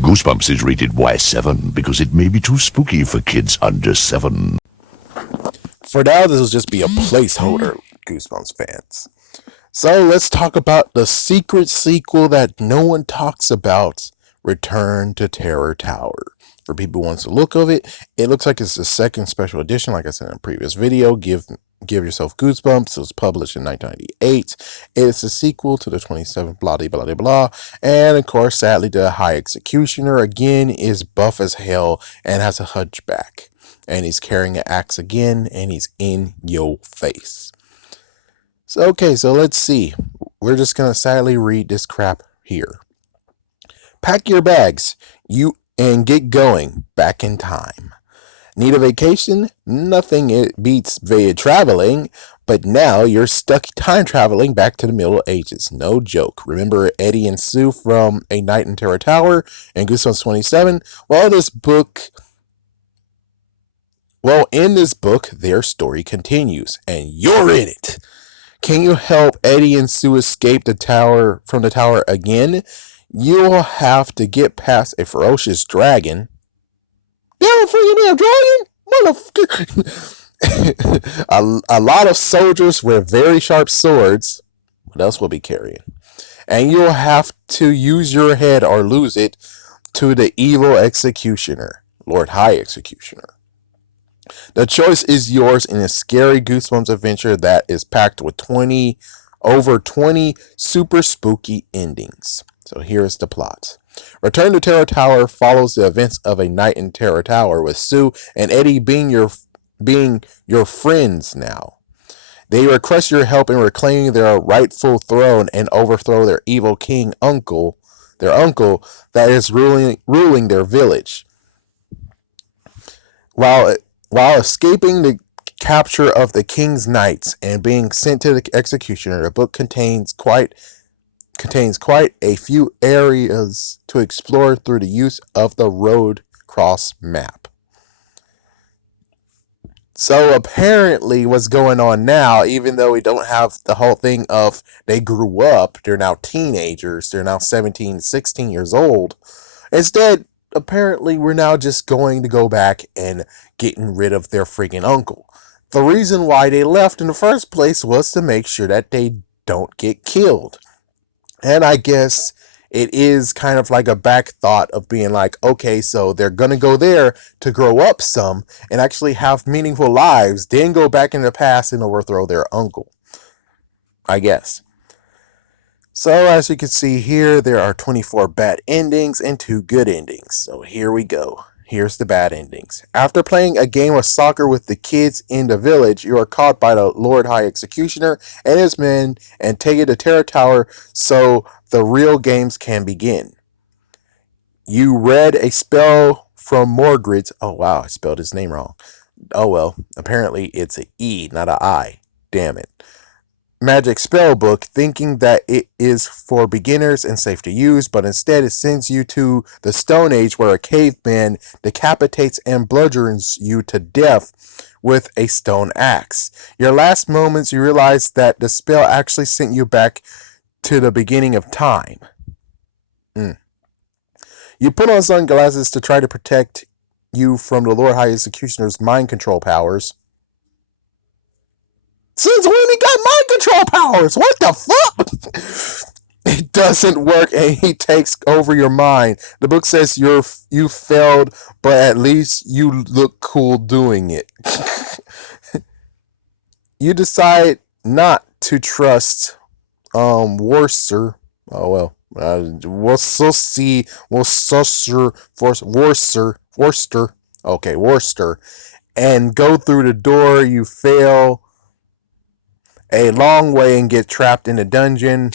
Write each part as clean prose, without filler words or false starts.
Goosebumps is rated Y7 because it may be too spooky for kids under 7. For now, this will just be a placeholder, Goosebumps fans. So let's talk about the secret sequel that no one talks about, Return to Terror Tower. For people who wants to look of it, it looks like it's the second special edition, like I said in a previous video, Give Yourself Goosebumps. It was published in 1998. It's a sequel to the 27th blah blah blah blah. And of course, sadly, the High Executioner again is buff as hell and has a hunchback. And he's carrying an axe again, and he's in your face. So, okay, so let's see. We're just going to sadly read this crap here. Pack your bags and get going back in time. Need a vacation? Nothing it beats via traveling, but now you're stuck time traveling back to the Middle Ages. No joke. Remember Eddie and Sue from A Night in Terror Tower and Goosebumps 27? In this book, their story continues, and you're in it. Can you help Eddie and Sue escape from the tower again? You'll have to get past a ferocious dragon. Damn dragon! Motherfucker! a lot of soldiers with very sharp swords. What else will be carrying? And you'll have to use your head or lose it to the evil executioner, Lord High Executioner. The choice is yours in a scary Goosebumps adventure that is packed with over 20 super spooky endings. So here's the plot. Return to Terror Tower follows the events of A Night in Terror Tower, with Sue and Eddie being your friends now. They request your help in reclaiming their rightful throne and overthrow their evil their uncle that is ruling their village. While escaping the capture of the king's knights and being sent to the executioner, the book contains quite a few areas to explore through the use of the road cross map. So apparently what's going on now, even though we don't have the whole thing of they grew up, they're now teenagers, they're now 17, 16 years old. Instead, apparently we're now just going to go back and getting rid of their freaking uncle. The reason why they left in the first place was to make sure that they don't get killed. And I guess it is kind of like a back thought of being like, okay, so they're going to go there to grow up some and actually have meaningful lives, then go back in the past and overthrow their uncle, I guess. So as you can see here, there are 24 bad endings and 2 good endings. So here we go. Here's the bad endings. After playing a game of soccer with the kids in the village, you are caught by the Lord High Executioner and his men and taken to Terror Tower so the real games can begin. You read a spell from Morgrid's. Oh wow, I spelled his name wrong. Oh well, apparently it's an E, not an I. Damn it. Magic spell book, thinking that it is for beginners and safe to use, but instead it sends you to the Stone Age, where a caveman decapitates and bludgeons you to death with a stone axe. Your last moments, you realize that the spell actually sent you back to the beginning of time. You put on sunglasses to try to protect you from the Lord High Executioner's mind control powers. Since when he got mind control powers? What the fuck? It doesn't work, and he takes over your mind. The book says you failed, but at least you look cool doing it. You decide not to trust Worcester. Oh well. Worcester. Okay, Worcester. And go through the door. You fail a long way and get trapped in a dungeon.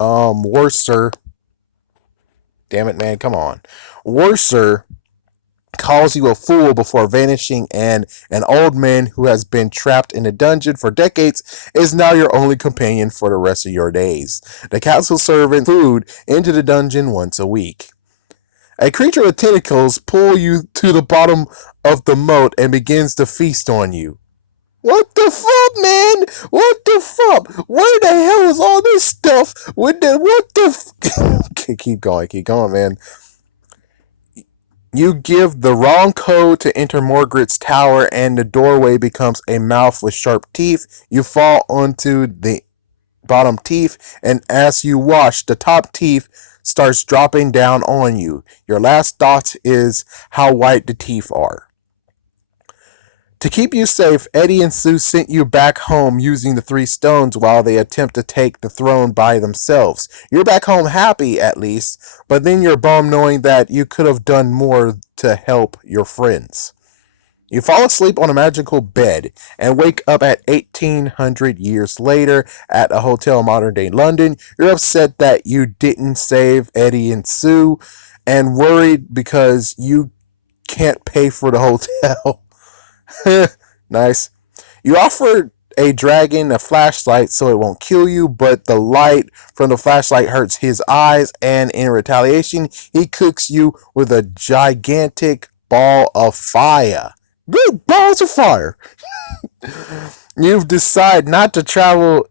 Worcester. Damn it, man, come on. Worcester calls you a fool before vanishing, and an old man who has been trapped in a dungeon for decades is now your only companion for the rest of your days. The castle servant food into the dungeon once a week. A creature with tentacles pull you to the bottom of the moat and begins to feast on you. What the fuck, man? What the fuck? Where the hell is all this stuff? Keep going, man. You give the wrong code to enter Morgret's tower, and the doorway becomes a mouth with sharp teeth. You fall onto the bottom teeth, and as you watch, the top teeth starts dropping down on you. Your last thought is how white the teeth are. To keep you safe, Eddie and Sue sent you back home using the three stones while they attempt to take the throne by themselves. You're back home happy, at least, but then you're bummed knowing that you could have done more to help your friends. You fall asleep on a magical bed and wake up at 1800 years later at a hotel in modern day London. You're upset that you didn't save Eddie and Sue and worried because you can't pay for the hotel. Nice. You offer a dragon a flashlight so it won't kill you, but the light from the flashlight hurts his eyes, and in retaliation, he cooks you with a gigantic ball of fire. Big balls of fire. You've decided not to travel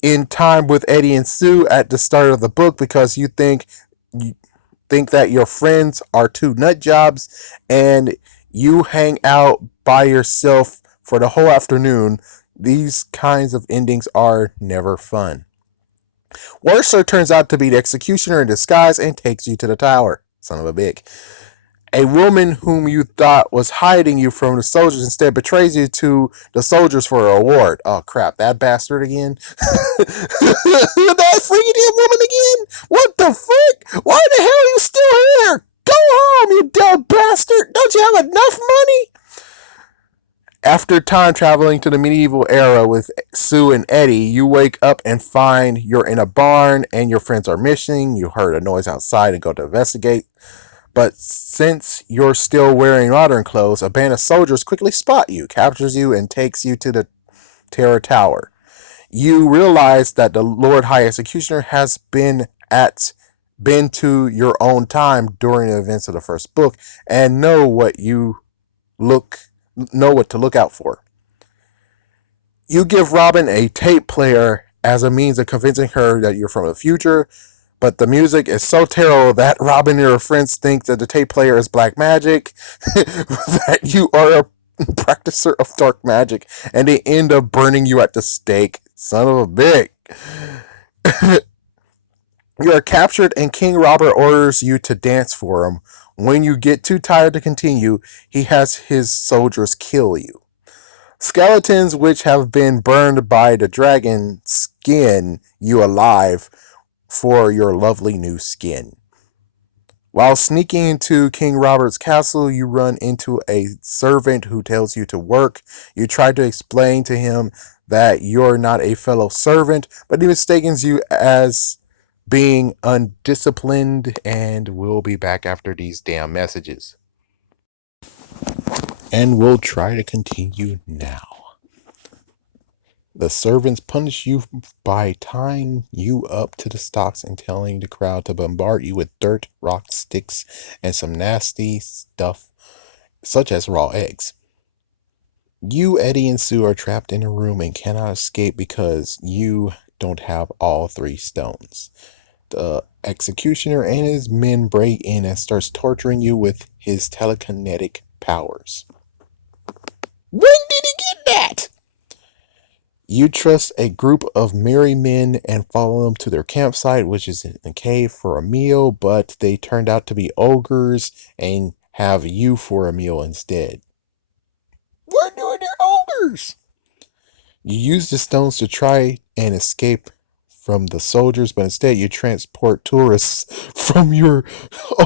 in time with Eddie and Sue at the start of the book because you think that your friends are two nut jobs and you hang out by yourself for the whole afternoon. These kinds of endings are never fun. Worcester turns out to be the executioner in disguise and takes you to the tower. Son of a bitch. A woman whom you thought was hiding you from the soldiers instead betrays you to the soldiers for a reward. Oh crap, that bastard again? That freaking woman again? What the frick? Why the hell are you still here? Go home, you dumb bastard! Don't you have enough money? After time traveling to the medieval era with Sue and Eddie, you wake up and find you're in a barn and your friends are missing. You heard a noise outside and go to investigate. But since you're still wearing modern clothes, a band of soldiers quickly spot you, captures you, and takes you to the Terror Tower. You realize that the Lord High Executioner has been to your own time during the events of the first book and look know what to look out for. You give Robin a tape player as a means of convincing her that you're from the future, but the music is so terrible that Robin and her friends think that the tape player is black magic, that you are a practicer of dark magic, and they end up burning you at the stake. Son of a bitch. You are captured, and King Robert orders you to dance for him. When you get too tired to continue, he has his soldiers kill you. Skeletons which have been burned by the dragon skin you alive for your lovely new skin. While sneaking into King Robert's castle, you run into a servant who tells you to work. You try to explain to him that you're not a fellow servant, but he mistakes you as being undisciplined, and we'll be back after these damn messages. And we'll try to continue now. The servants punish you by tying you up to the stocks and telling the crowd to bombard you with dirt, rocks, sticks, and some nasty stuff, such as raw eggs. You, Eddie, and Sue are trapped in a room and cannot escape because you don't have all three stones. The executioner and his men break in and starts torturing you with his telekinetic powers. When did he get that? You trust a group of merry men and follow them to their campsite, which is in a cave, for a meal, but they turned out to be ogres and have you for a meal instead. We're doing their ogres! You use the stones to try and escape from the soldiers, but instead you transport tourists from your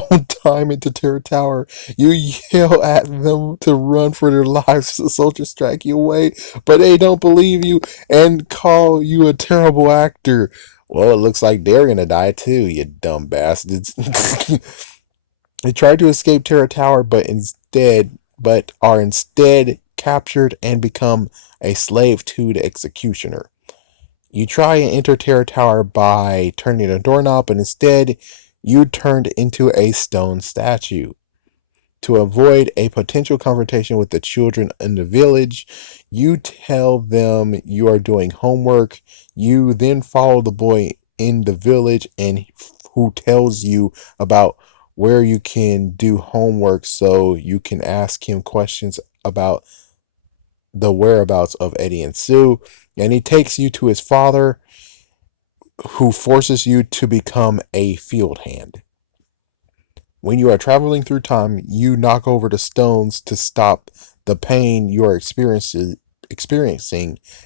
own time into Terror Tower. You yell at them to run for their lives. The soldiers drag you away, but they don't believe you and call you a terrible actor. Well, it looks like they're gonna die too, you dumb bastards. They tried to escape Terror Tower, but are instead captured and become a slave to the executioner. You try and enter Terror Tower by turning a doorknob, but instead you turned into a stone statue. To avoid a potential confrontation with the children in the village, you tell them you are doing homework. You then follow the boy in the village and who tells you about where you can do homework so you can ask him questions about the whereabouts of Eddie and Sue. And he takes you to his father, who forces you to become a field hand. When you are traveling through time, you knock over the stones to stop the pain you are experiencing,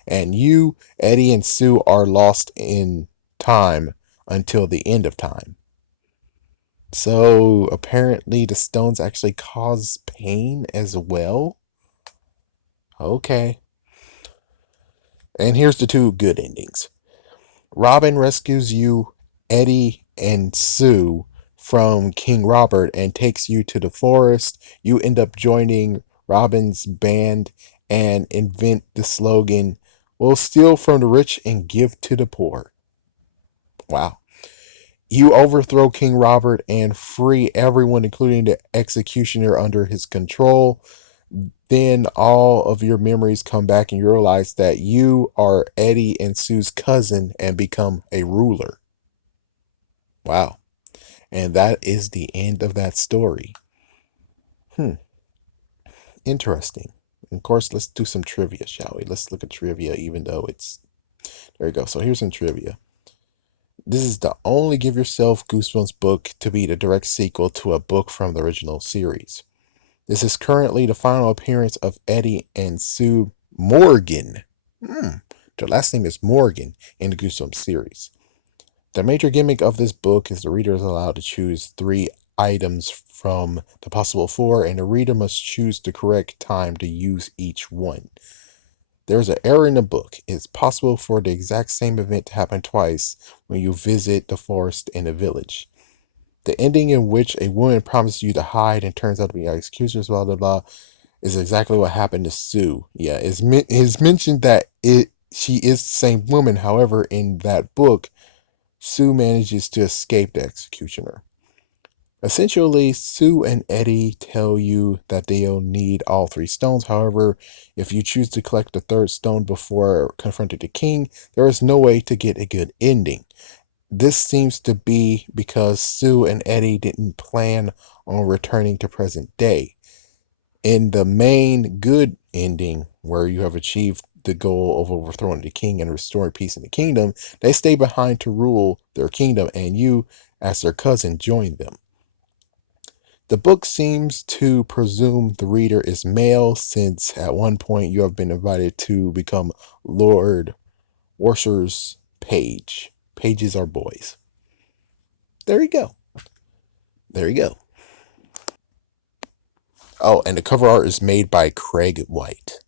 and you, Eddie, and Sue are lost in time until the end of time. So apparently, the stones actually cause pain as well. Okay. And here's the two good endings. Robin rescues you, Eddie, and Sue from King Robert and takes you to the forest. You end up joining Robin's band and invent the slogan, "We'll steal from the rich and give to the poor." Wow. You overthrow King Robert and free everyone, including the executioner, under his control. Then all of your memories come back and you realize that you are Eddie and Sue's cousin and become a ruler. Wow. And that is the end of that story. Hmm. Interesting. Of course, let's do some trivia, shall we? Let's look at trivia, even though it's. There you go. So here's some trivia. This is the only Give Yourself Goosebumps book to be the direct sequel to a book from the original series. This is currently the final appearance of Eddie and Sue Morgan. Their last name is Morgan in the Goosebumps series. The major gimmick of this book is the reader is allowed to choose 3 items from the possible 4, and the reader must choose the correct time to use each one. There's an error in the book. It's possible for the exact same event to happen twice when you visit the forest and the village. The ending in which a woman promises you to hide and turns out to be an executioner, blah blah blah, is exactly what happened to Sue. Yeah, it's mentioned that she is the same woman. However, in that book, Sue manages to escape the executioner. Essentially, Sue and Eddie tell you that they'll need all 3 stones. However, if you choose to collect the 3rd stone before confronting the king, there is no way to get a good ending. This seems to be because Sue and Eddie didn't plan on returning to present day. In the main good ending, where you have achieved the goal of overthrowing the king and restoring peace in the kingdom, they stay behind to rule their kingdom, and you, as their cousin, join them. The book seems to presume the reader is male, since at one point you have been invited to become Lord Worcester's page. Pages are boys. There you go. There you go. Oh, and the cover art is made by Craig White.